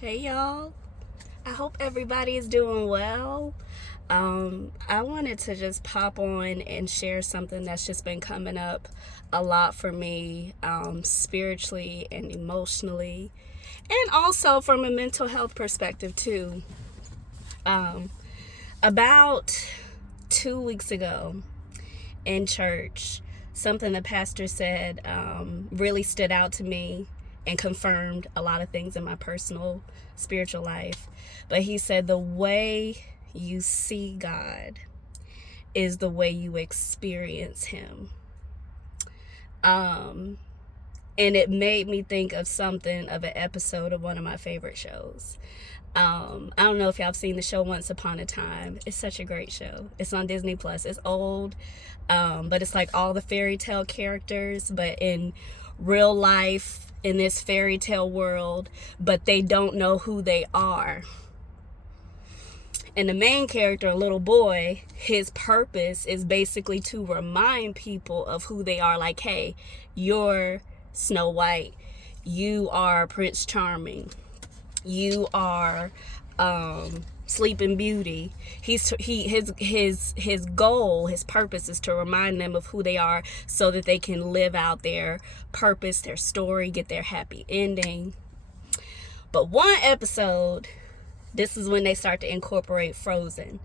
Hey y'all. I hope everybody is doing well. I wanted to just pop on and share something that's just been coming up a lot for me, spiritually and emotionally, and also from a mental health perspective, too. Um, about 2 weeks ago in church, something the pastor said really stood out to me and confirmed a lot of things in my personal spiritual life. But he said, the way you see God is the way you experience Him. And it made me think of something of an episode of one of my favorite shows. I don't know if y'all have seen the show Once Upon a Time. It's such a great show. It's on Disney Plus. It's old, but it's like all the fairy tale characters, but in real life in this fairy tale world, but they don't know who they are. And the main character, a little boy, his purpose is basically to remind people of who they are. Like, hey, you're Snow White. You are Prince Charming. You are Sleeping Beauty. His goal, his purpose is to remind them of who they are so that they can live out their purpose, their story, get their happy ending. But one episode, this is when they start to incorporate Frozen.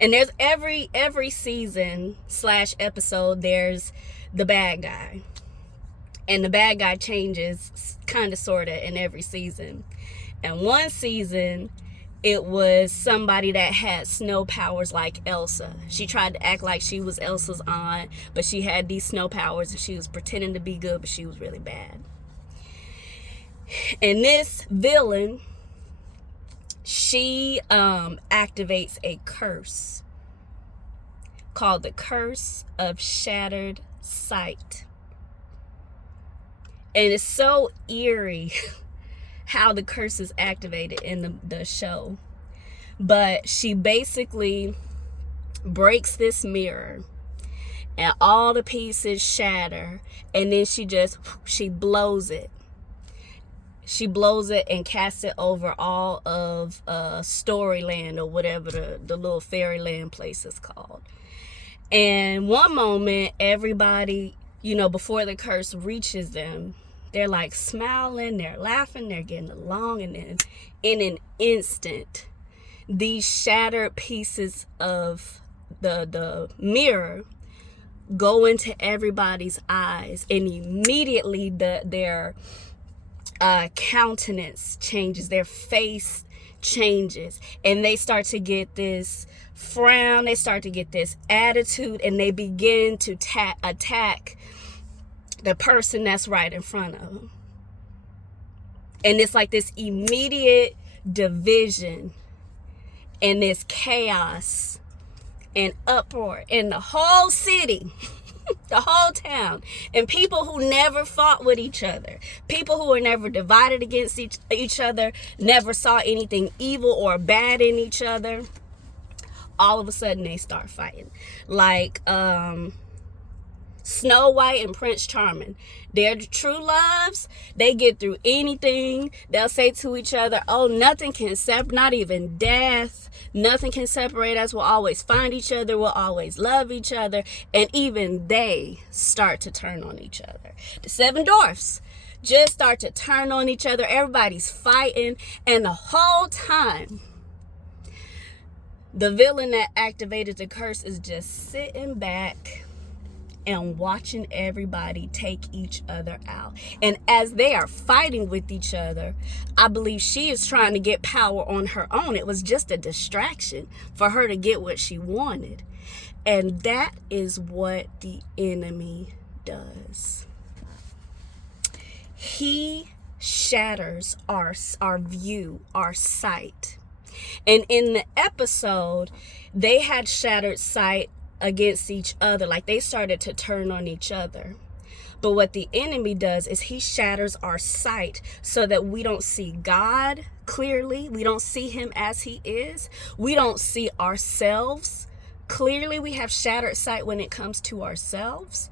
And there's every season / episode, there's the bad guy. And the bad guy changes kind of sort of in every season. And one season, it was somebody that had snow powers like Elsa. She tried to act like she was Elsa's aunt, but she had these snow powers and she was pretending to be good, but she was really bad. And this villain, she activates a curse called the Curse of Shattered Sight. And it's so eerie how the curse is activated in the show. But she basically breaks this mirror and all the pieces shatter, and then she blows it. She blows it and casts it over all of Storyland, or whatever the little fairyland place is called. And one moment, everybody, before the curse reaches them, they're like smiling, they're laughing, they're getting along, and then in an instant, these shattered pieces of the mirror go into everybody's eyes, and immediately their countenance changes, their face changes, and they start to get this frown, they start to get this attitude, and they begin to attack the person that's right in front of them. And it's like this immediate division and this chaos and uproar in the whole city, the whole town, and people who never fought with each other, people who were never divided against each other, never saw anything evil or bad in each other, all of a sudden they start fighting. Like Snow White and Prince Charming, they're true loves. They get through anything. They'll say to each other, oh, nothing can separate, not even death, nothing can separate us. We'll always find each other. We'll always love each other. And even they start to turn on each other. The Seven Dwarfs just start to turn on each other. Everybody's fighting. And the whole time, the villain that activated the curse is just sitting back and watching everybody take each other out. And as they are fighting with each other, I believe she is trying to get power on her own. It was just a distraction for her to get what she wanted. And that is what the enemy does. He shatters our view, our sight. And in the episode, they had shattered sight against each other, like they started to turn on each other. But what the enemy does is he shatters our sight so that we don't see God clearly. We don't see him as he is. We don't see ourselves clearly. We have shattered sight when it comes to ourselves.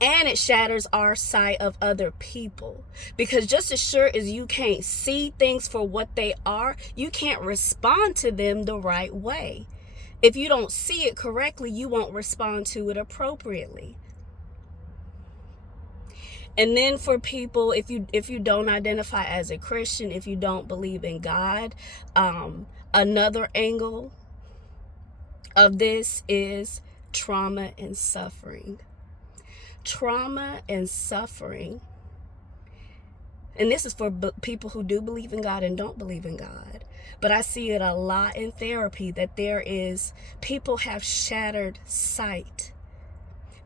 And it shatters our sight of other people. Because just as sure as you can't see things for what they are, you can't respond to them the right way. If you don't see it correctly, you won't respond to it appropriately. And then for people, if you don't identify as a Christian, if you don't believe in God, another angle of this is trauma and suffering. Trauma and suffering, and this is for people who do believe in God and don't believe in God, but I see it a lot in therapy that people have shattered sight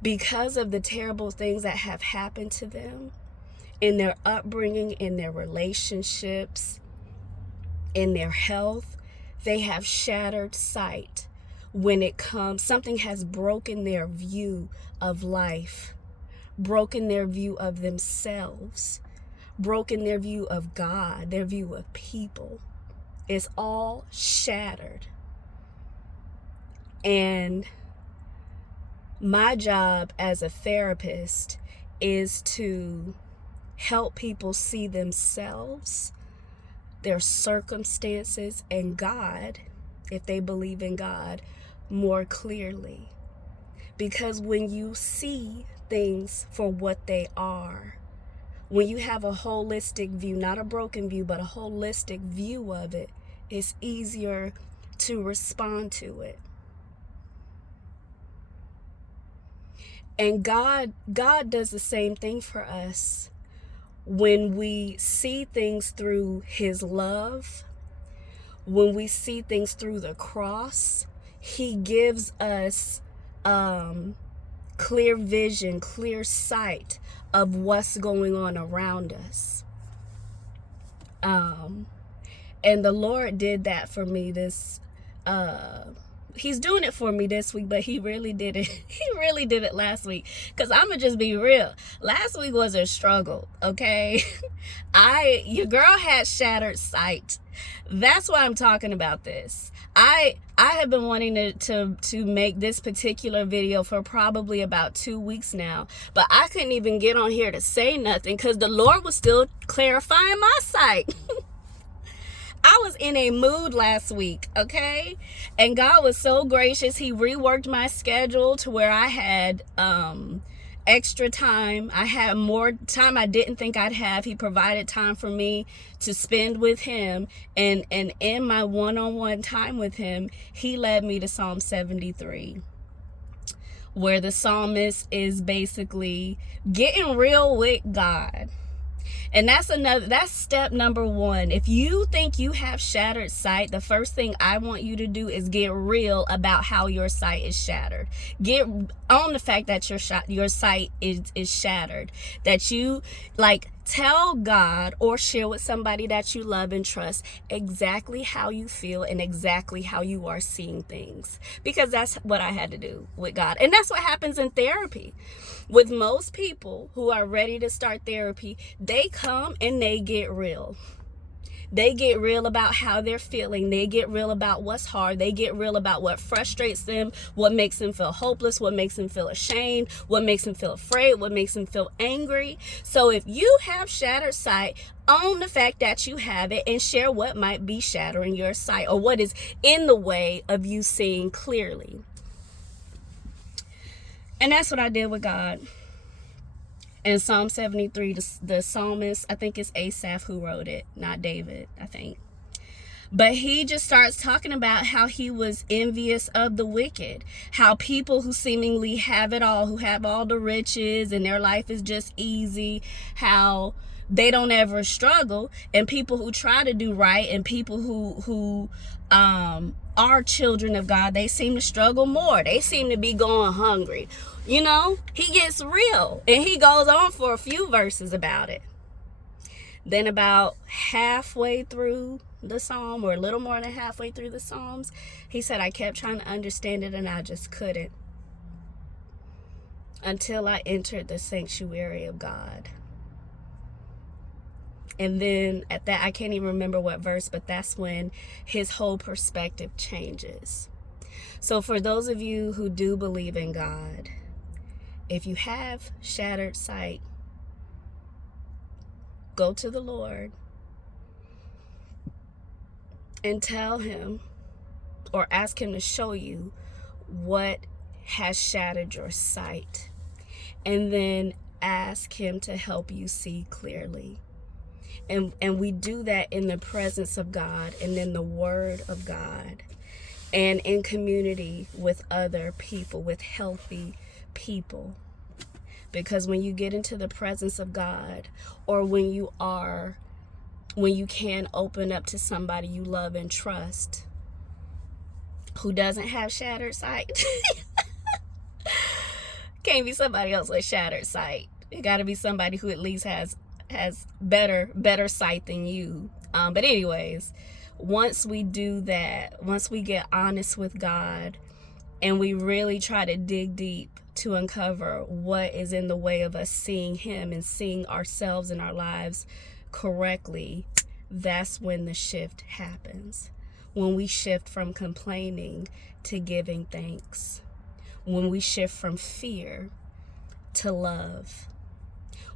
because of the terrible things that have happened to them in their upbringing, in their relationships, in their health. They have shattered sight when something has broken their view of life, broken their view of themselves, broken their view of God, their view of people. It's all shattered. And my job as a therapist is to help people see themselves, their circumstances, and God, if they believe in God, more clearly. Because when you see things for what they are, when you have a holistic view, not a broken view, but a holistic view of it, it's easier to respond to it. And God does the same thing for us. When we see things through his love, when we see things through the cross, he gives us clear vision, clear sight of what's going on around us. And the Lord did that for me he's doing it for me this week, but he really did it. He really did it last week. Because I'm going to just be real. Last week was a struggle, okay? Your girl had shattered sight. That's why I'm talking about this. I have been wanting to make this particular video for probably about 2 weeks now. But I couldn't even get on here to say nothing because the Lord was still clarifying my sight. I was in a mood last week, okay? And God was so gracious. He reworked my schedule to where I had extra time. I had more time I didn't think I'd have. He provided time for me to spend with him. And in my one-on-one time with him, he led me to Psalm 73, where the psalmist is basically getting real with God. And that's step number one. If you think you have shattered sight, the first thing I want you to do is get real about how your sight is shattered. Get on the fact that your sight is shattered. That you tell God or share with somebody that you love and trust exactly how you feel and exactly how you are seeing things. Because that's what I had to do with God. And that's what happens in therapy. With most people who are ready to start therapy, they come and they get real. They get real about how they're feeling. They get real about what's hard. They get real about what frustrates them, what makes them feel hopeless, what makes them feel ashamed, what makes them feel afraid, what makes them feel angry. So if you have shattered sight, own the fact that you have it and share what might be shattering your sight or what is in the way of you seeing clearly. And that's what I did with God. In Psalm 73, the psalmist, I think it's Asaph who wrote it, not David, I think. But he just starts talking about how he was envious of the wicked, how people who seemingly have it all, who have all the riches and their life is just easy, how they don't ever struggle, and people who try to do right and people who are children of God, they seem to struggle more. They seem to be going hungry. You know, he gets real and he goes on for a few verses about it. Then about halfway through the psalm, or a little more than halfway through the Psalms, he said, I kept trying to understand it and I just couldn't, until I entered the sanctuary of God. And then at that, I can't even remember what verse, but that's when his whole perspective changes. So for those of you who do believe in God, if you have shattered sight, go to the Lord and tell him or ask him to show you what has shattered your sight. And then ask him to help you see clearly. And we do that in the presence of God and in the Word of God and in community with other people, with healthy people. Because when you get into the presence of God, or when you can open up to somebody you love and trust who doesn't have shattered sight, can't be somebody else with shattered sight. It got to be somebody who at least has better sight than you. But anyways, once we do that, once we get honest with God and we really try to dig deep to uncover what is in the way of us seeing him and seeing ourselves and our lives correctly, that's when the shift happens. When we shift from complaining to giving thanks. When we shift from fear to love.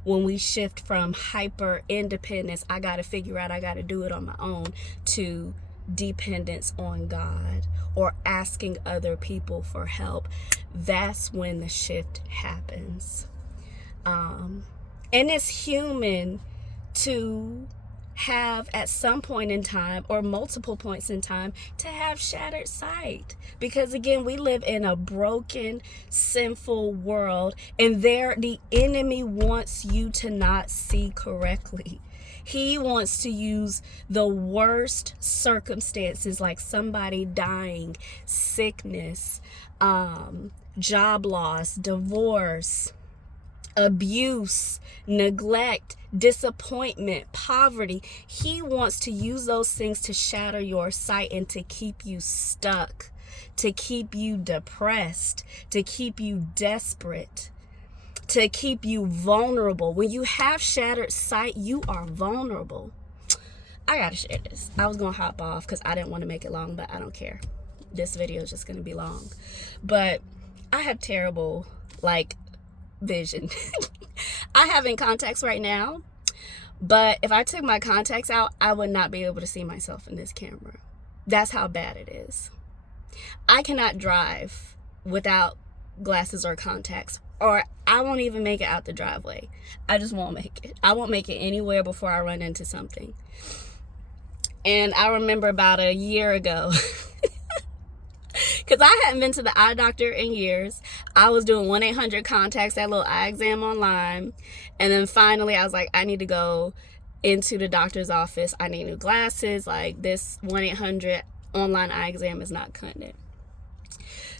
When we shift from hyper independence, I got to figure out, I got to do it on my own, to dependence on God or asking other people for help. That's when the shift happens. And it's human to have at some point in time, or multiple points in time, to have shattered sight, because again, we live in a broken, sinful world, and the enemy wants you to not see correctly. He wants to use the worst circumstances, like somebody dying, sickness, job loss, divorce, abuse, neglect, disappointment, poverty. He wants to use those things to shatter your sight and to keep you stuck, to keep you depressed, to keep you desperate, to keep you vulnerable. When you have shattered sight, you are vulnerable. I gotta share this. I was gonna hop off because I didn't want to make it long, but I don't care. This video is just gonna be long. But I have terrible, vision. I have in contacts right now, but if I took my contacts out, I would not be able to see myself in this camera. That's how bad it is. I cannot drive without glasses or contacts, or I won't even make it out the driveway. I just won't make it. I won't make it anywhere before I run into something. And I remember about a year ago, because I hadn't been to the eye doctor in years. I was doing 1-800-CONTACTS, that little eye exam online. And then finally I was like, I need to go into the doctor's office. I need new glasses. Like, this 1-800 online eye exam is not cutting it.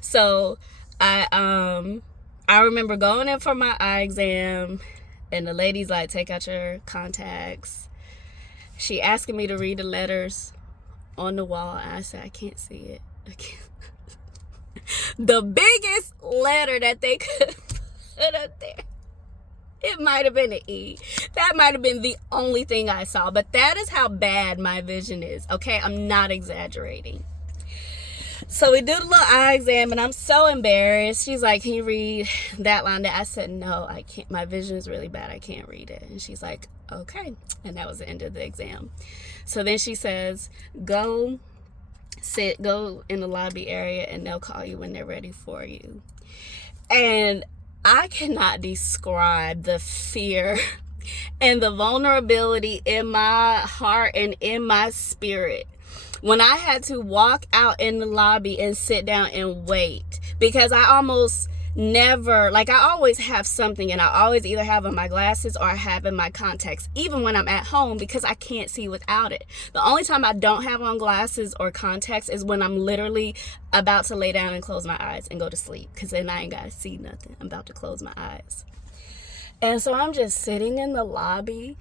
So I remember going in for my eye exam, and the lady's like, take out your contacts. She asking me to read the letters on the wall. And I said, I can't see it. I can't. The biggest letter that they could put up there, it might have been an E. That might have been the only thing I saw. But that is how bad my vision is. Okay, I'm not exaggerating. So we did a little eye exam, and I'm so embarrassed. She's like, can you read that line there? I said, no, I can't. My vision is really bad. I can't read it. And she's like, okay. And that was the end of the exam. So then she says, go in the lobby area, and they'll call you when they're ready for you. And I cannot describe the fear and the vulnerability in my heart and in my spirit when I had to walk out in the lobby and sit down and wait, because I almost never, I always have something, and I always either have on my glasses or I have in my contacts, even when I'm at home, because I can't see without it. The only time I don't have on glasses or contacts is when I'm literally about to lay down and close my eyes and go to sleep, because then I ain't gotta see nothing. I'm about to close my eyes. And so I'm just sitting in the lobby,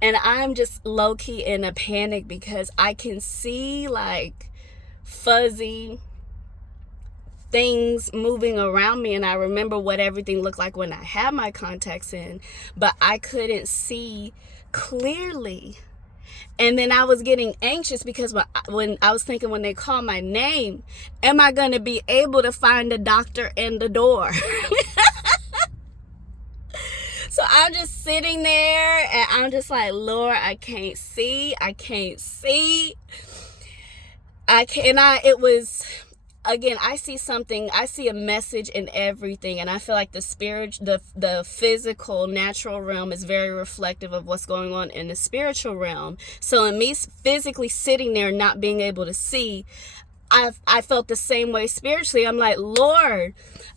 and I'm just low-key in a panic because I can see fuzzy things moving around me, and I remember what everything looked like when I had my contacts in, but I couldn't see clearly. And then I was getting anxious because when I was thinking, when they call my name, am I going to be able to find a doctor in the door? So I'm just sitting there and I'm just like, Lord, I can't see. I can't see. It was, again, I see something, I see a message in everything, and I feel like the physical, natural realm is very reflective of what's going on in the spiritual realm. So in me physically sitting there not being able to see, I felt the same way spiritually. I'm like, Lord,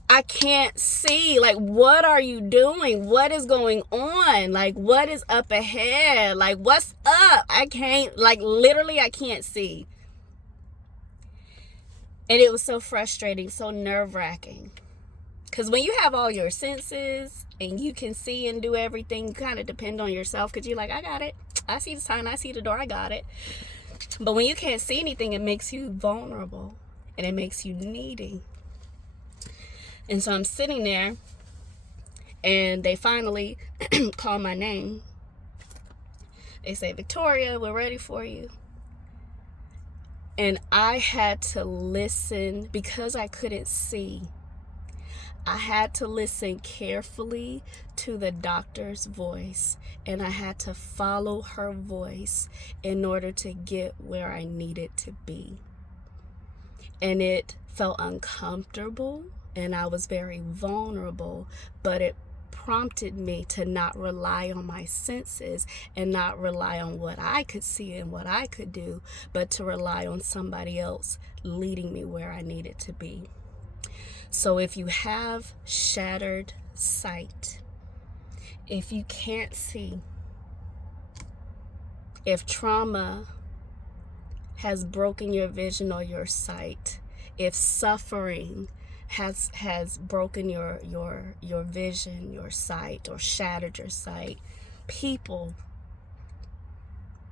I can't see. Like, what are you doing? What is going on? Like, what is up ahead? Like, what's up? I can't, like, literally, I can't see. And it was so frustrating, so nerve-wracking. Because when you have all your senses and you can see and do everything, you kind of depend on yourself, because you're like, I got it. I see the sign. I see the door. I got it. But when you can't see anything, it makes you vulnerable and it makes you needy. And so I'm sitting there and they finally call my name. They say, Victoria, we're ready for you. And I had to listen because I couldn't see. I had to listen carefully to the doctor's voice, and I had to follow her voice in order to get where I needed to be. And it felt uncomfortable, and I was very vulnerable, but it prompted me to not rely on my senses and not rely on what I could see and what I could do, but to rely on somebody else leading me where I needed to be. So if you have shattered sight, if you can't see, if trauma has broken your vision or your sight, if suffering has broken your vision, your sight, or shattered your sight, people,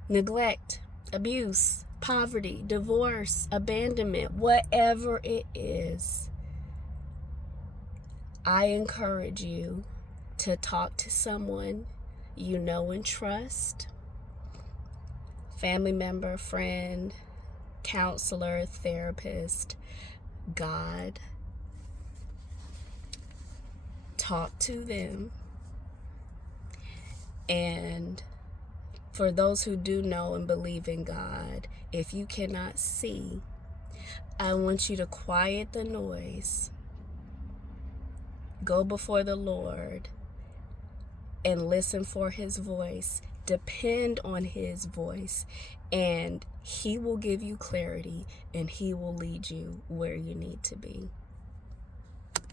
neglect, abuse, poverty, divorce, abandonment, whatever it is, I encourage you to talk to someone you know and trust, family member, friend, counselor, therapist, God. Talk to them. And for those who do know and believe in God, if you cannot see, I want you to quiet the noise. Go before the Lord and listen for his voice. Depend on his voice, and he will give you clarity, and he will lead you where you need to be.